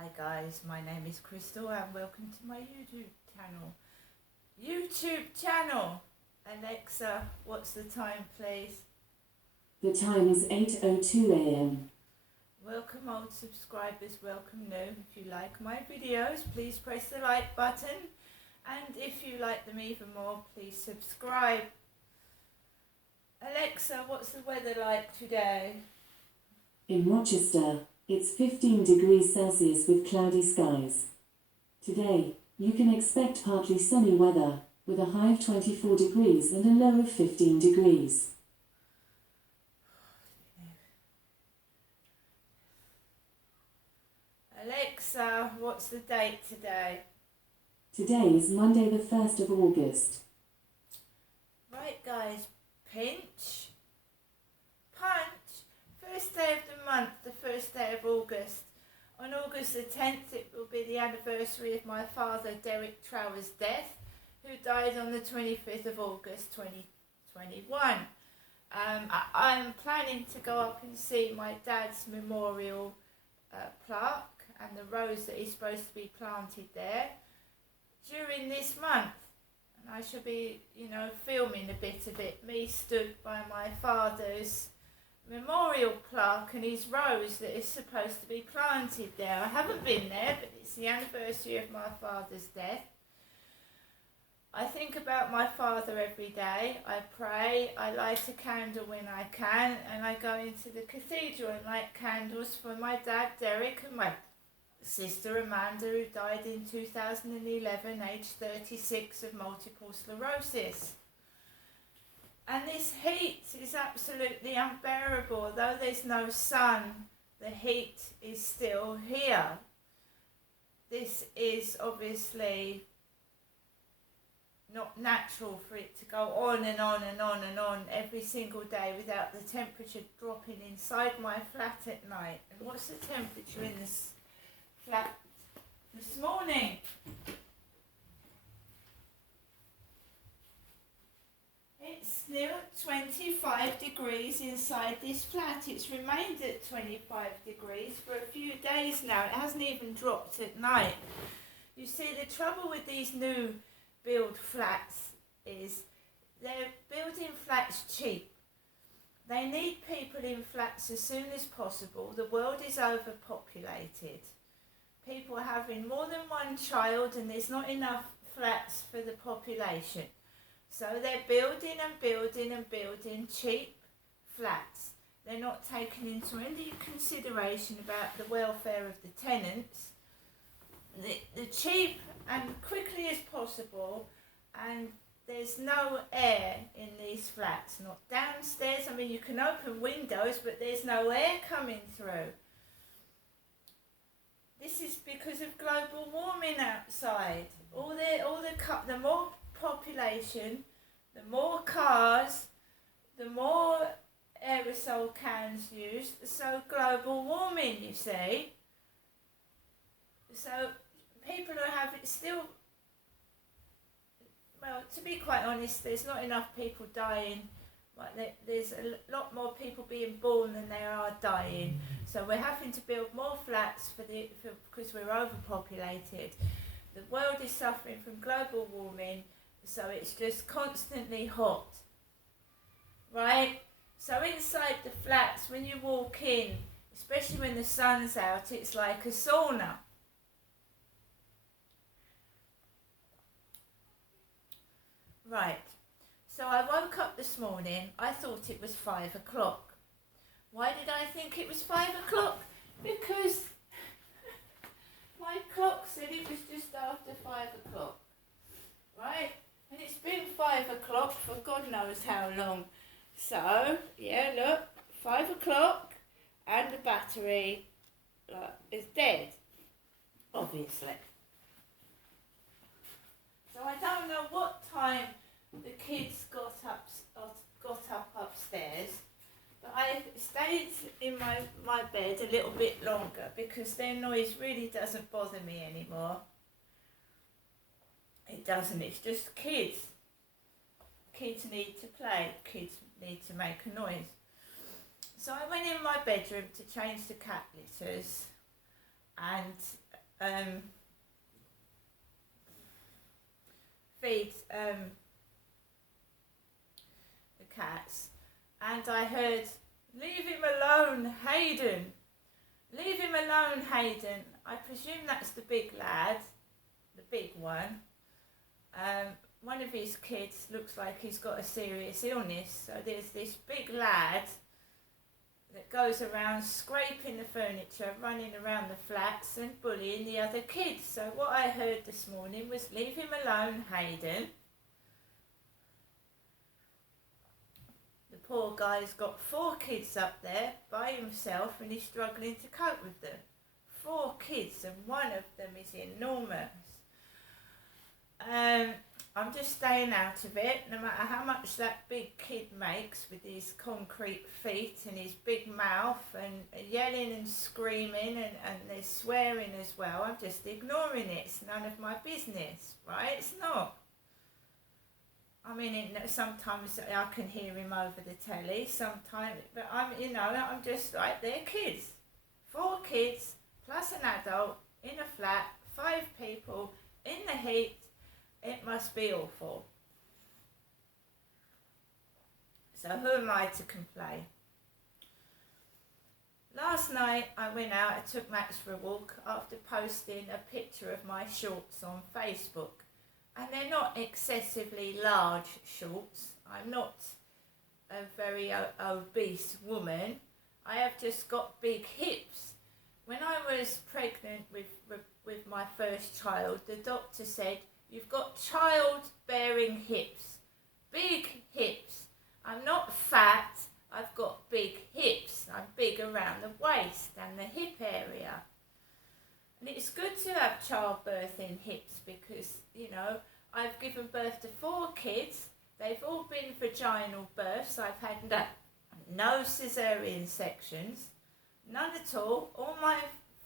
Hi guys, my name is Crystal and welcome to my YouTube channel. Alexa, what's the time please? The time is 8:02 a.m. Welcome old subscribers, welcome new. If you like my videos, please press the like button. And if you like them even more, please subscribe. Alexa, what's the weather like today? In Rochester, it's 15 degrees Celsius with cloudy skies. Today, you can expect partly sunny weather, with a high of 24 degrees and a low of 15 degrees. Alexa, what's the date today? Today is Monday the 1st of August. Right guys, pinch, punch, first day of the month, the first day of August. On August the 10th it will be the anniversary of my father Derek Trower's death, who died on the 25th of August 2021. I'm planning to go up and see my dad's memorial plaque and the rose that is supposed to be planted there during this month. And I shall be, filming a bit of it, me stood by my father's memorial plaque and his rose that is supposed to be planted there. I haven't been there, but it's the anniversary of my father's death. I think about my father every day. I pray, I light a candle when I can, and I go into the cathedral and light candles for my dad Derek and my sister Amanda, who died in 2011, aged 36, of multiple sclerosis. And this heat is absolutely unbearable. Although there's no sun, the heat is still here. This is obviously not natural for it to go on and on and on and on every single day without the temperature dropping inside my flat at night. And what's the temperature in this flat this morning? It's near 25 degrees inside this flat. It's remained at 25 degrees for a few days now. It hasn't even dropped at night. You see, the trouble with these new build flats is they're building flats cheap. They need people in flats as soon as possible. The world is overpopulated. People are having more than one child and there's not enough flats for the population. So they're building and building and building cheap flats. They're not taking into any consideration about the welfare of the tenants. The cheap and quickly as possible, and there's no air in these flats, not downstairs. I mean, you can open windows, but there's no air coming through. This is because of global warming outside. The more population, the more cars, the more aerosol cans used, so global warming, you see. So people are having still, well, to be quite honest, there's not enough people dying. There's a lot more people being born than there are dying. So we're having to build more flats because we're overpopulated. The world is suffering from global warming, so it's just constantly hot, right? So inside the flats, when you walk in, especially when the sun's out, it's like a sauna. Right, so I woke up this morning, I thought it was 5 o'clock. Why did I think it was 5 o'clock? Because my clock said it was just after 5 o'clock, right? And it's been 5 o'clock for God knows how long. So, yeah, look, 5 o'clock and the battery is dead, obviously. So I don't know what time the kids got up upstairs, but I stayed in my bed a little bit longer because their noise really doesn't bother me anymore. It doesn't, it's just kids. Kids need to play, kids need to make a noise. So I went in my bedroom to change the cat litters and feed the cats, and I heard, "Leave him alone, Hayden. Leave him alone, Hayden." I presume that's the big lad, the big one. One of his kids looks like he's got a serious illness, so there's this big lad that goes around scraping the furniture, running around the flats and bullying the other kids. So what I heard this morning was, "Leave him alone, Hayden." The poor guy's got 4 kids up there by himself and he's struggling to cope with them. 4 kids, and one of them is enormous. I'm just staying out of it, no matter how much that big kid makes with his concrete feet and his big mouth and yelling and screaming and they're swearing as well. I'm just ignoring it. It's none of my business, right? It's not. I mean, sometimes I can hear him over the telly, sometimes, but I'm just like, they're kids. 4 kids plus an adult in a flat, 5 people in the heat. It must be awful. So who am I to complain? Last night I went out, I took Max for a walk after posting a picture of my shorts on Facebook. And they're not excessively large shorts. I'm not a very obese woman. I have just got big hips. When I was pregnant with my first child, the doctor said, "You've got childbearing hips, big hips. I'm not fat, I've got big hips. I'm big around the waist and the hip area." And it's good to have childbirthing hips because, I've given birth to 4 kids. They've all been vaginal births. I've had no caesarean sections, none at all. All my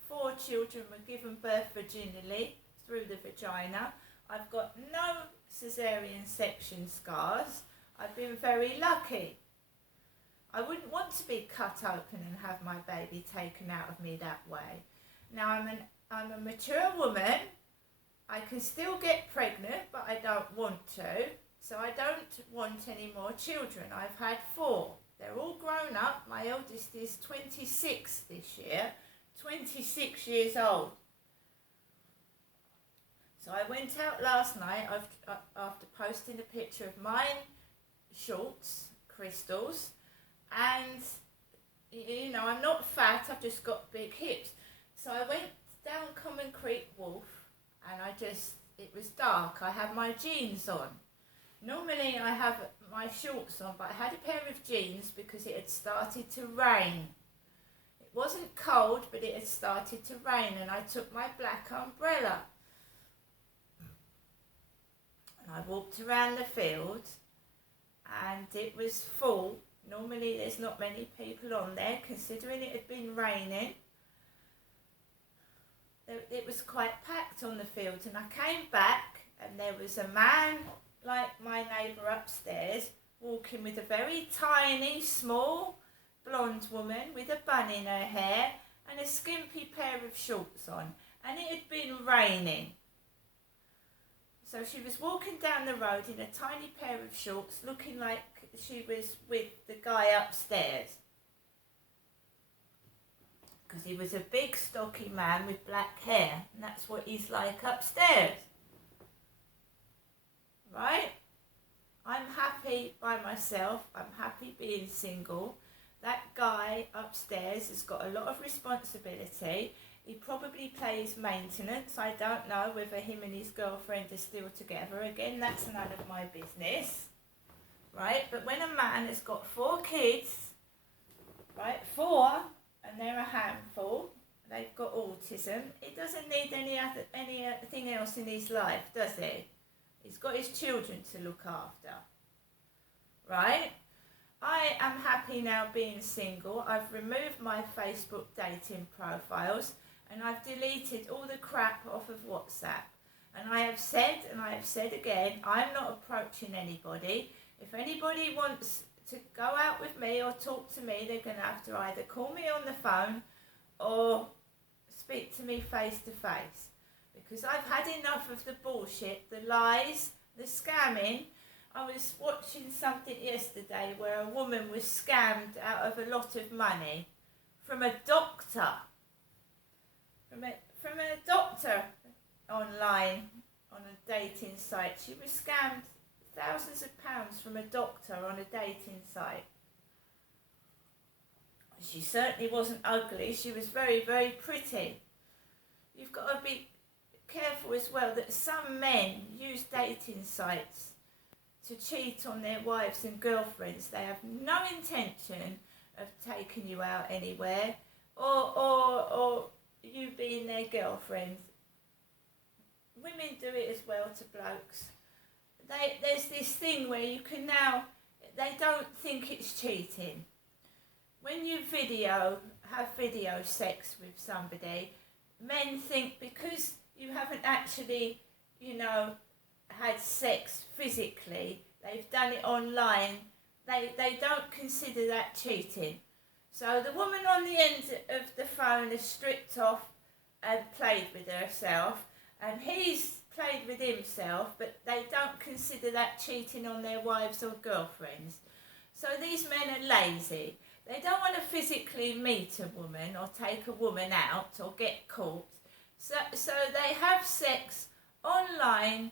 4 children were given birth vaginally through the vagina. I've got no caesarean section scars. I've been very lucky. I wouldn't want to be cut open and have my baby taken out of me that way. Now I'm a mature woman. I can still get pregnant, but I don't want to. So I don't want any more children. I've had 4. They're all grown up. My eldest is 26 this year, 26 years old. So I went out last night after posting a picture of my shorts, Crystals, and I'm not fat, I've just got big hips. So I went down Common Creek Wharf and it was dark. I had my jeans on. Normally I have my shorts on, but I had a pair of jeans because it had started to rain. It wasn't cold, but it had started to rain, and I took my black umbrella. And I walked around the field and it was full. Normally there's not many people on there, considering it had been raining. It was quite packed on the field, and I came back and there was a man like my neighbour upstairs walking with a very tiny, small, blonde woman with a bun in her hair and a skimpy pair of shorts on, and it had been raining. So she was walking down the road in a tiny pair of shorts, looking like she was with the guy upstairs. Because he was a big, stocky man with black hair, and that's what he's like upstairs. Right? I'm happy by myself. I'm happy being single. That guy upstairs has got a lot of responsibility. He probably plays maintenance. I don't know whether him and his girlfriend are still together. Again, that's none of my business. Right? But when a man has got 4 kids, right, 4, and they're a handful, they've got autism, he doesn't need anything else in his life, does he? He's got his children to look after. Right? I am happy now being single. I've removed my Facebook dating profiles and I've deleted all the crap off of WhatsApp. And I have said again, I'm not approaching anybody. If anybody wants to go out with me or talk to me, they're going to have to either call me on the phone or speak to me face to face, because I've had enough of the bullshit, the lies, the scamming. I was watching something yesterday where a woman was scammed out of a lot of money from a doctor. From a doctor online on a dating site. She was scammed thousands of pounds from a doctor on a dating site. She certainly wasn't ugly. She was very, very pretty. You've got to be careful as well that some men use dating sites to cheat on their wives and girlfriends. They have no intention of taking you out anywhere or you being their girlfriend. Women do it as well to blokes. There's this thing where you can now, they don't think it's cheating. When you have video sex with somebody, men think because you haven't actually, had sex physically, they've done it online, they don't consider that cheating. So the woman on the end of the phone has stripped off and played with herself, and he's played with himself, but they don't consider that cheating on their wives or girlfriends. So these men are lazy. They don't want to physically meet a woman or take a woman out or get caught. So they have sex online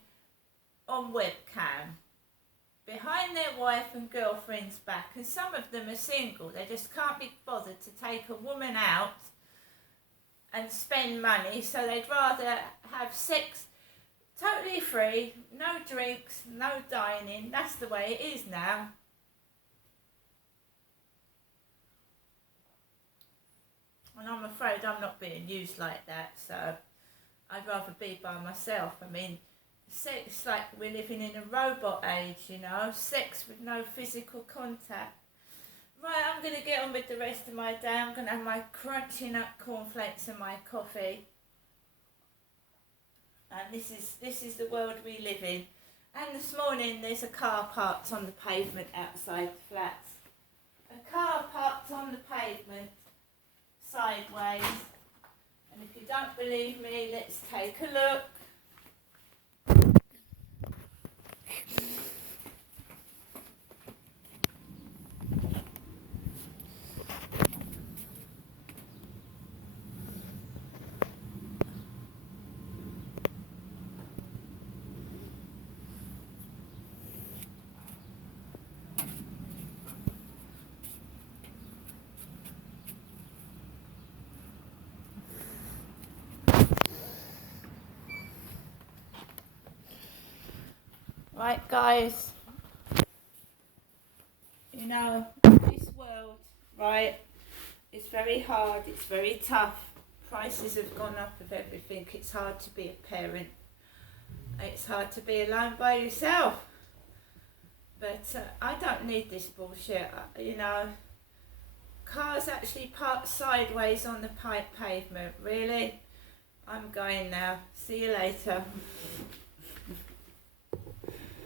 on webcam behind their wife and girlfriend's back, and some of them are single. They just can't be bothered to take a woman out and spend money, so they'd rather have sex totally free, no drinks, no dining. That's the way it is now. And I'm afraid I'm not being used like that, so I'd rather be by myself. I mean, sex, like we're living in a robot age, sex with no physical contact. Right, I'm going to get on with the rest of my day. I'm going to have my crunchy nut cornflakes and my coffee. And this is the world we live in. And this morning there's a car parked on the pavement outside the flats. A car parked on the pavement sideways. And if you don't believe me, let's take a look. Right, guys, this world, right, it's very hard, it's very tough. Prices have gone up of everything. It's hard to be a parent. It's hard to be alone by yourself. But I don't need this bullshit, Cars actually parked sideways on the pavement, really? I'm going now. See you later.